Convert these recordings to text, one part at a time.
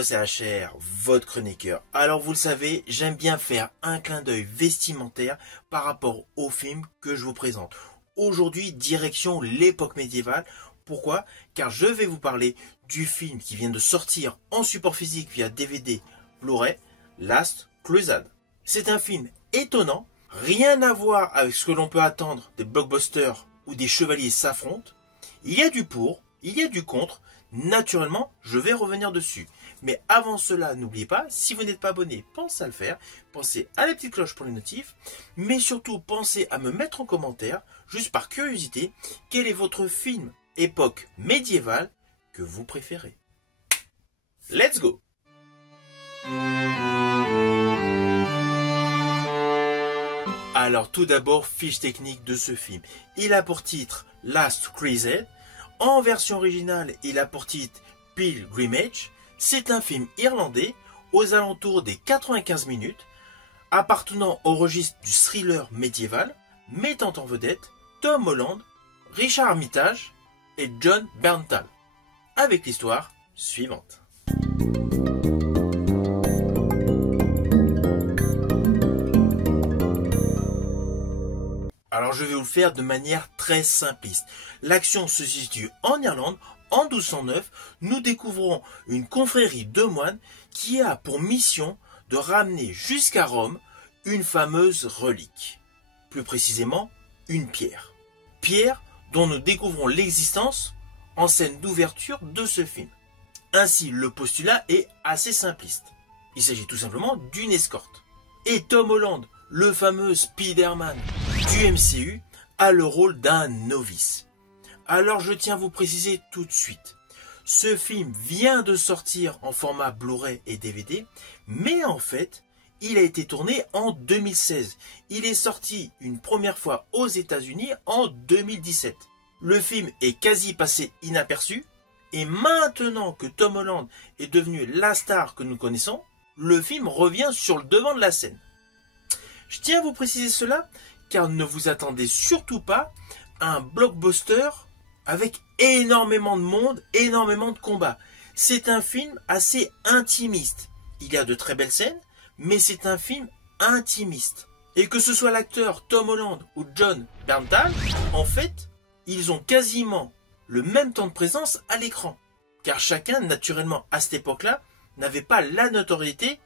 Hello, c'est HR, votre chroniqueur. Alors vous le savez, j'aime bien faire un clin d'œil vestimentaire par rapport au film que je vous présente. Aujourd'hui, direction l'époque médiévale. Pourquoi? Car je vais vous parler du film qui vient de sortir en support physique via DVD Blu-ray, Last Crusade. C'est un film étonnant, rien à voir avec ce que l'on peut attendre des blockbusters où des chevaliers s'affrontent. Il y a du pour, il y a du contre. Naturellement, je vais revenir dessus. Mais avant cela, n'oubliez pas, si vous n'êtes pas abonné, pensez à le faire. Pensez à la petite cloche pour les notifs. Mais surtout, pensez à me mettre en commentaire, juste par curiosité, quel est votre film époque médiévale que vous préférez. Let's go! Alors tout d'abord, fiche technique de ce film. Il a pour titre Last Crusade. En version originale, il a pour titre Pilgrimage. C'est un film irlandais aux alentours des 95 minutes, appartenant au registre du thriller médiéval, mettant en vedette Tom Holland, Richard Armitage et Jon Bernthal, avec l'histoire suivante. Alors je vais vous le faire de manière très simpliste. L'action se situe en Irlande. En 1209, nous découvrons une confrérie de moines qui a pour mission de ramener jusqu'à Rome une fameuse relique. Plus précisément, une pierre. Pierre dont nous découvrons l'existence en scène d'ouverture de ce film. Ainsi, le postulat est assez simpliste. Il s'agit tout simplement d'une escorte. Et Tom Holland, le fameux Spider-Man du MCU, a le rôle d'un novice. Alors je tiens à vous préciser tout de suite, ce film vient de sortir en format Blu-ray et DVD, mais en fait, il a été tourné en 2016. Il est sorti une première fois aux États-Unis en 2017. Le film est quasi passé inaperçu, et maintenant que Tom Holland est devenu la star que nous connaissons, le film revient sur le devant de la scène. Je tiens à vous préciser cela, car ne vous attendez surtout pas à un blockbuster avec énormément de monde, énormément de combats. C'est un film assez intimiste. Il y a de très belles scènes, mais c'est un film intimiste. Et que ce soit l'acteur Tom Holland ou Jon Bernthal, en fait, ils ont quasiment le même temps de présence à l'écran. Car chacun, naturellement, à cette époque-là, n'avait pas la notoriété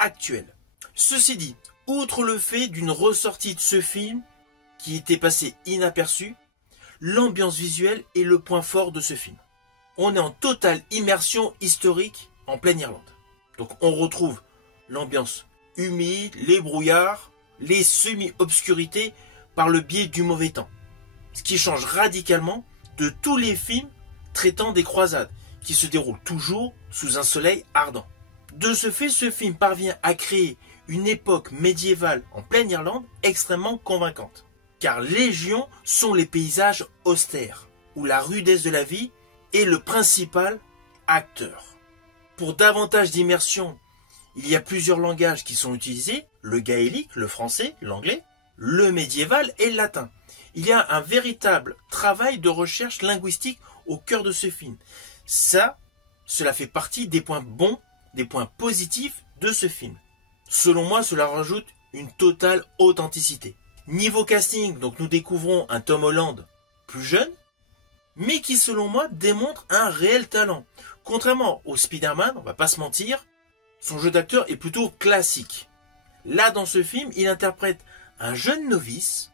actuelle. Ceci dit, outre le fait d'une ressortie de ce film qui était passé inaperçu, l'ambiance visuelle est le point fort de ce film. On est en totale immersion historique en pleine Irlande. Donc on retrouve l'ambiance humide, les brouillards, les semi-obscurités par le biais du mauvais temps. Ce qui change radicalement de tous les films traitant des croisades, qui se déroulent toujours sous un soleil ardent. De ce fait, ce film parvient à créer une époque médiévale en pleine Irlande extrêmement convaincante. Car légion sont les paysages austères, où la rudesse de la vie est le principal acteur. Pour davantage d'immersion, il y a plusieurs langages qui sont utilisés, le gaélique, le français, l'anglais, le médiéval et le latin. Il y a un véritable travail de recherche linguistique au cœur de ce film. Cela fait partie des points bons, des points positifs de ce film. Selon moi, cela rajoute une totale authenticité. Niveau casting, donc nous découvrons un Tom Holland plus jeune, mais qui selon moi démontre un réel talent. Contrairement au Spider-Man, on va pas se mentir, son jeu d'acteur est plutôt classique. Là, dans ce film, il interprète un jeune novice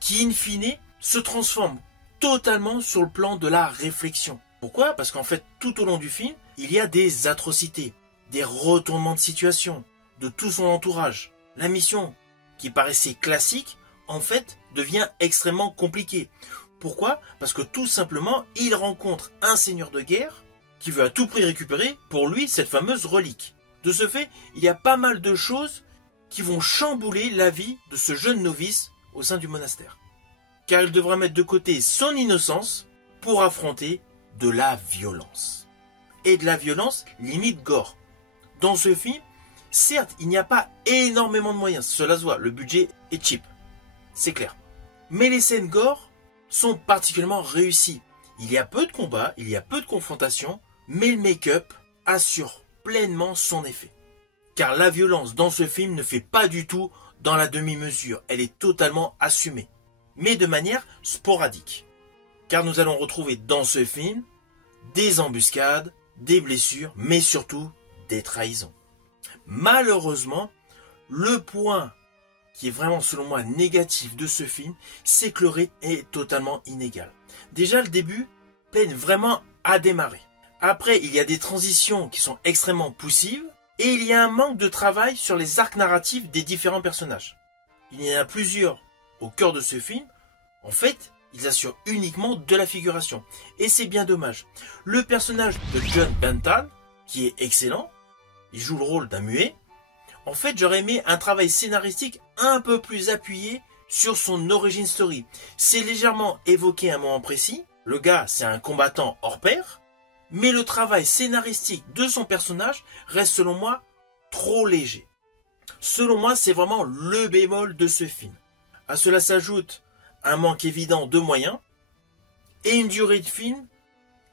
qui, in fine, se transforme totalement sur le plan de la réflexion. Pourquoi? Parce qu'en fait, tout au long du film, il y a des atrocités, des retournements de situation de tout son entourage. La mission, qui paraissait classique, en fait, devient extrêmement compliquée. Pourquoi? Parce que tout simplement, il rencontre un seigneur de guerre qui veut à tout prix récupérer, pour lui, cette fameuse relique. De ce fait, il y a pas mal de choses qui vont chambouler la vie de ce jeune novice au sein du monastère. Car il devra mettre de côté son innocence pour affronter de la violence. Et de la violence limite gore. Dans ce film, certes, il n'y a pas énormément de moyens, cela se voit, le budget est cheap. C'est clair. Mais les scènes gore sont particulièrement réussies. Il y a peu de combats, il y a peu de confrontations, mais le make-up assure pleinement son effet. Car la violence dans ce film ne fait pas du tout dans la demi-mesure, elle est totalement assumée, mais de manière sporadique. Car nous allons retrouver dans ce film des embuscades, des blessures, mais surtout des trahisons. Malheureusement, le point qui est vraiment selon moi négatif de ce film, c'est que le rythme est totalement inégal. Déjà le début peine vraiment à démarrer. Après, il y a des transitions qui sont extrêmement poussives, et il y a un manque de travail sur les arcs narratifs des différents personnages. Il y en a plusieurs au cœur de ce film. En fait, ils assurent uniquement de la figuration. Et c'est bien dommage. Le personnage de John Bernthal, qui est excellent, il joue le rôle d'un muet. En fait, j'aurais aimé un travail scénaristique un peu plus appuyé sur son origin story. C'est légèrement évoqué à un moment précis. Le gars, c'est un combattant hors pair. Mais le travail scénaristique de son personnage reste selon moi trop léger. Selon moi, c'est vraiment le bémol de ce film. À cela s'ajoute un manque évident de moyens et une durée de film,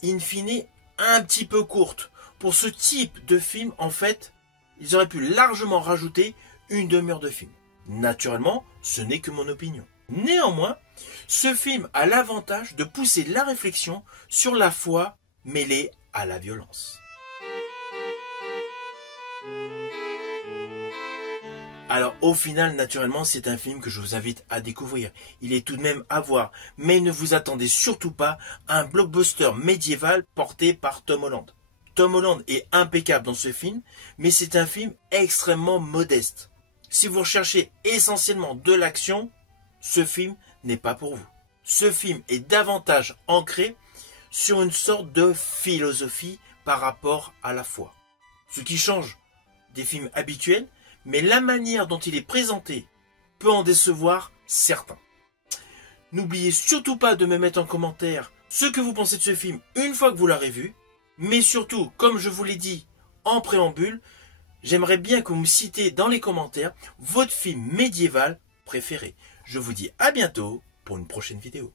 in fine, un petit peu courte. Pour ce type de film, en fait, ils auraient pu largement rajouter une demi-heure de film. Naturellement, ce n'est que mon opinion. Néanmoins, ce film a l'avantage de pousser la réflexion sur la foi mêlée à la violence. Alors au final, naturellement, c'est un film que je vous invite à découvrir. Il est tout de même à voir, mais ne vous attendez surtout pas à un blockbuster médiéval porté par Tom Holland. Tom Holland est impeccable dans ce film, mais c'est un film extrêmement modeste. Si vous recherchez essentiellement de l'action, ce film n'est pas pour vous. Ce film est davantage ancré sur une sorte de philosophie par rapport à la foi. Ce qui change des films habituels, mais la manière dont il est présenté peut en décevoir certains. N'oubliez surtout pas de me mettre en commentaire ce que vous pensez de ce film une fois que vous l'aurez vu, mais surtout, comme je vous l'ai dit en préambule, j'aimerais bien que vous me citiez dans les commentaires votre film médiéval préféré. Je vous dis à bientôt pour une prochaine vidéo.